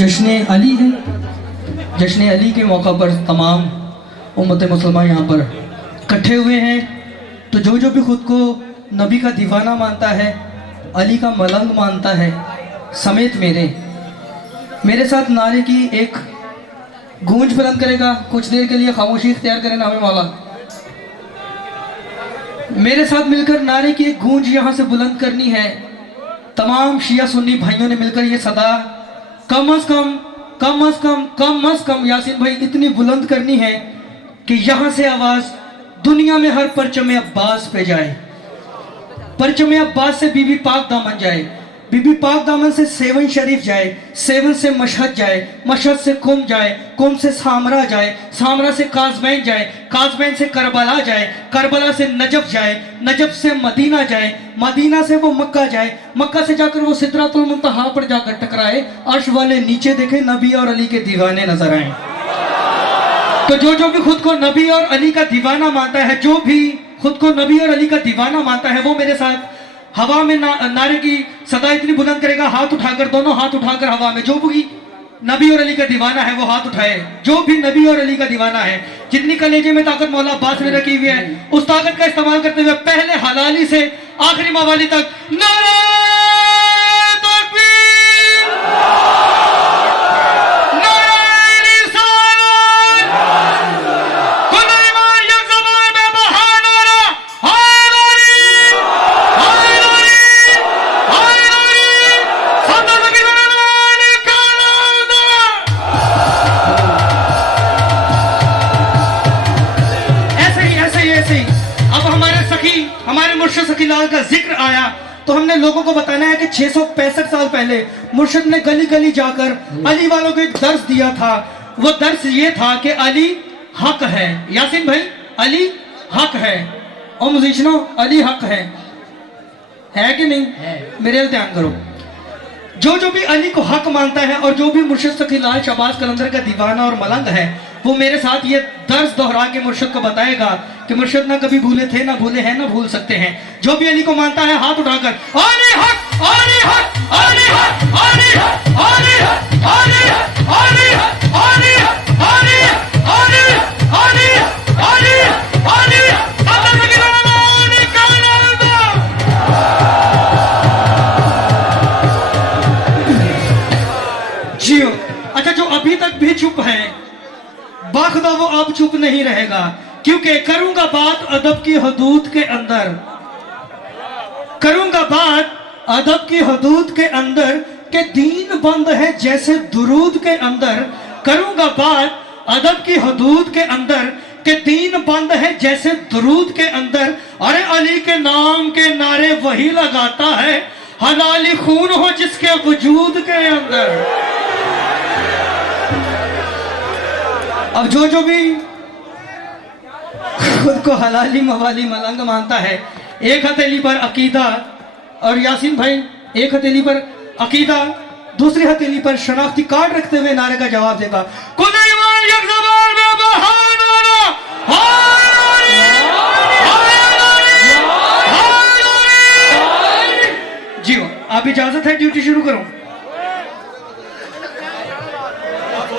जश्न अली है। जश्न अली के मौका पर तमाम उम्मत मुसलमान यहाँ पर इकट्ठे हुए हैं। तो जो भी ख़ुद को नबी का दीवाना मानता है, अली का मलंग मानता है, समेत मेरे साथ नारे की एक गूंज बुलंद करेगा। कुछ देर के लिए खामोशी इख्तियार करें नामे मौला। मेरे साथ मिलकर नारे की एक गूंज यहाँ से बुलंद करनी है। तमाम शिया सुन्नी भाइयों ने मिलकर ये सदा कम अज कम यासीन भाई इतनी बुलंद करनी है कि यहाँ से आवाज़ दुनिया में हर परचम अब्बास पे जाए। परचम अब्बास से बीबी पाक दामन जाए, बीबी पाक दामन से सेवन शरीफ जाए, सेवन से मशहद जाए, मशहद से कुम जाए, कुम से सामरा जाए, सामरा से काजमैन जाए, काजमैन से करबला जाए, करबला से नजफ जाए, नजफ से मदीना जाए, मदीना से वो मक्का जाए, मक्का से जाकर वो सिदरातुल मुंतहा पर जाकर टकराए, अर्श वाले नीचे देखे नबी और अली के दीवाने नजर आए। तो जो भी खुद को नबी और अली का दीवाना मानता है, जो भी खुद को नबी और अली का दीवाना मानता है, वो मेरे साथ हवा में नारे की सदा इतनी बुलंद करेगा, हाथ उठाकर, दोनों हाथ उठाकर हवा में। जो भी नबी और अली का दीवाना है वो हाथ उठाए। जो भी नबी और अली का दीवाना है, जितनी कलेजे में ताकत मौला अब्बास ने रखी हुई है, उस ताकत का इस्तेमाल करते हुए पहले हलाली से आखिरी मवाली तक नारे तकबीर, नारे रिसालत, कुल ईमान एक ज़बान में बहार नारा, हाय हमारे मुर्शिद सखी लाल का जिक्र आया तो हमने लोगों को बताना है कि 665 साल पहले मुर्शिद ने गली गली जाकर अली वालों को एक दर्स दिया था। वो दर्स ये था कि अली हक है। यासीन भाई, अली हक है। और मुजीशनो, अली हक है कि नहीं है? मेरे ध्यान करो। जो भी अली को हक मानता है और जो भी मुर्शिद सखी लाल शहबाज कलंदर का दीवाना और मलंग है, वो मेरे साथ ये दर्स दोहरा के मुर्शिद को बताएगा कि मुर्शिद ना कभी भूले थे, ना भूले हैं, ना भूल सकते हैं। जो भी अली को मानता है हाथ उठाकर अली हक, अली हक, अली हक, अली हक, अली हक, अली हक, अली हक, अली हक, अली हक, अली हक, अली हक, अली हक, अली हक, जियो। अच्छा, जो अभी तक भी चुप है, बाखुदा वो अब चुप नहीं रहेगा, क्योंकि करूंगा बात अदब की हदूद के अंदर, करूंगा बात अदब की हदूद के अंदर के दीन बंद है जैसे दुरूद के अंदर। करूंगा बात अदब की हदूद के अंदर के दीन बंद है जैसे दुरूद के अंदर। अरे अली के नाम के नारे वही लगाता है, हलाली खून हो जिसके वजूद के अंदर। अब जो भी खुद को हलाली मवाली मलंग मानता है, एक हथेली पर अकीदा, और यासीन भाई एक हथेली पर अकीदा, दूसरी हथेली पर शनाख्ती कार्ड रखते हुए नारे का जवाब देगा, कुल ईमान एक ज़बान में बहार नारा, जी आप इजाजत है ड्यूटी शुरू करूं?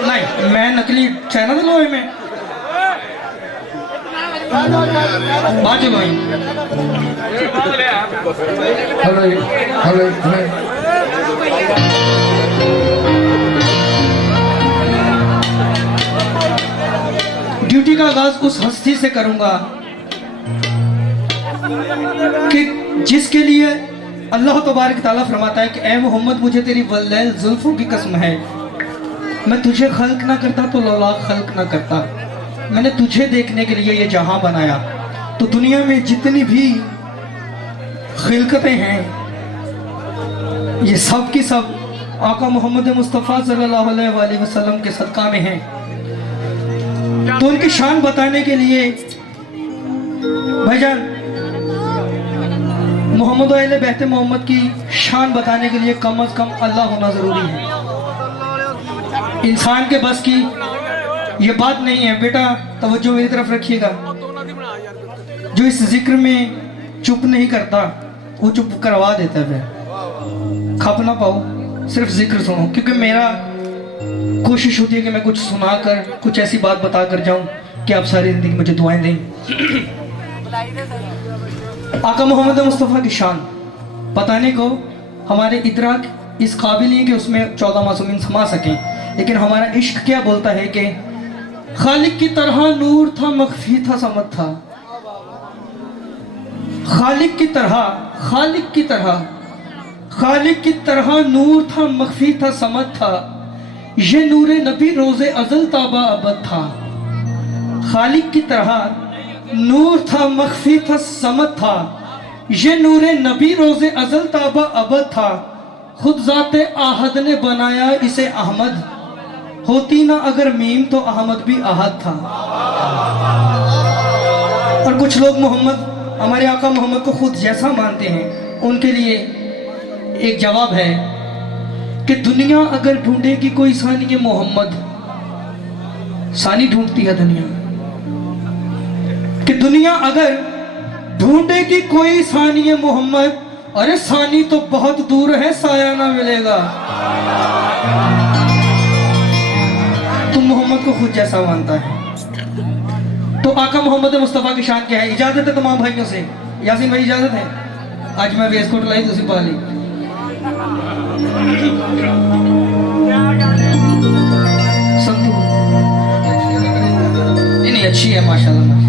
नहीं, मैं नकली चाइना दिलो में बात चलो ड्यूटी का आगाज उस हस्ती से करूंगा कि जिसके लिए अल्लाह तबारक ताला फरमाता है कि ए मोहम्मद, मुझे तेरी वल्लैल जुल्फों की कसम है, मैं तुझे खल्क ना करता तो लौलाक खल्क ना करता। मैंने तुझे देखने के लिए ये जहां बनाया। तो दुनिया में जितनी भी खिलकतें हैं, ये सब की सब आका मोहम्मद मुस्तफ़ा सल्लल्लाहु अलैहि वसल्लम के सदका में हैं। तो उनकी शान बताने के लिए भाईजान, मोहम्मद अहले बैत मोहम्मद की शान बताने के लिए कम अज कम अल्लाह होना जरूरी है। इंसान के बस की ये बात नहीं है। बेटा तवज्जो मेरी तरफ रखिएगा। जो इस जिक्र में चुप नहीं करता वो चुप करवा देता है। खप ना पाओ, सिर्फ जिक्र सुनो, क्योंकि मेरा कोशिश होती है कि मैं कुछ सुनाकर, कुछ ऐसी बात बता कर जाऊं कि आप सारी जिंदगी मुझे दुआएं दें। आका मोहम्मद मुस्तफ़ा की शान बताने को हमारे इदराक इस काबिल नहीं कि उसमें 14 मासूमीन समा सकें, लेकिन हमारा इश्क क्या बोलता है कि खालिक की तरह नूर था, मख्फी था, समत था। खालिक की तरह, खालिक की तरह, खालिक की तरह नूर था, मख्फी था, समत था। ये नूरे नबी रोज़े अज़ल ताबा अबद था। खालिक की तरह नूर था, मख्फी था, समत था। ये नूरे नबी रोज़े अज़ल ताबा अबद था। खुद ज़ाते आहद ने बनाया इसे अहमद। होती ना अगर मीम तो अहमद भी अहद था। और कुछ लोग मोहम्मद, हमारे आका मोहम्मद को खुद जैसा मानते हैं। उनके लिए एक जवाब है कि दुनिया अगर ढूंढेगी कोई सानी मोहम्मद, सानी ढूंढती है दुनिया, कि दुनिया अगर ढूंढेगी कोई सानी मोहम्मद, अरे सानी तो बहुत दूर है, साया ना मिलेगा। तुम मोहम्मद को खुद जैसा मानता है तो आका मोहम्मद मुस्तफ़ा की शान क्या है? इजाजत है तमाम भाइयों से? यासीन भाई इजाजत है? आज मैं वेस्टकोट लाई तो सिपा ली। संतू नहीं अच्छी है माशाल्लाह।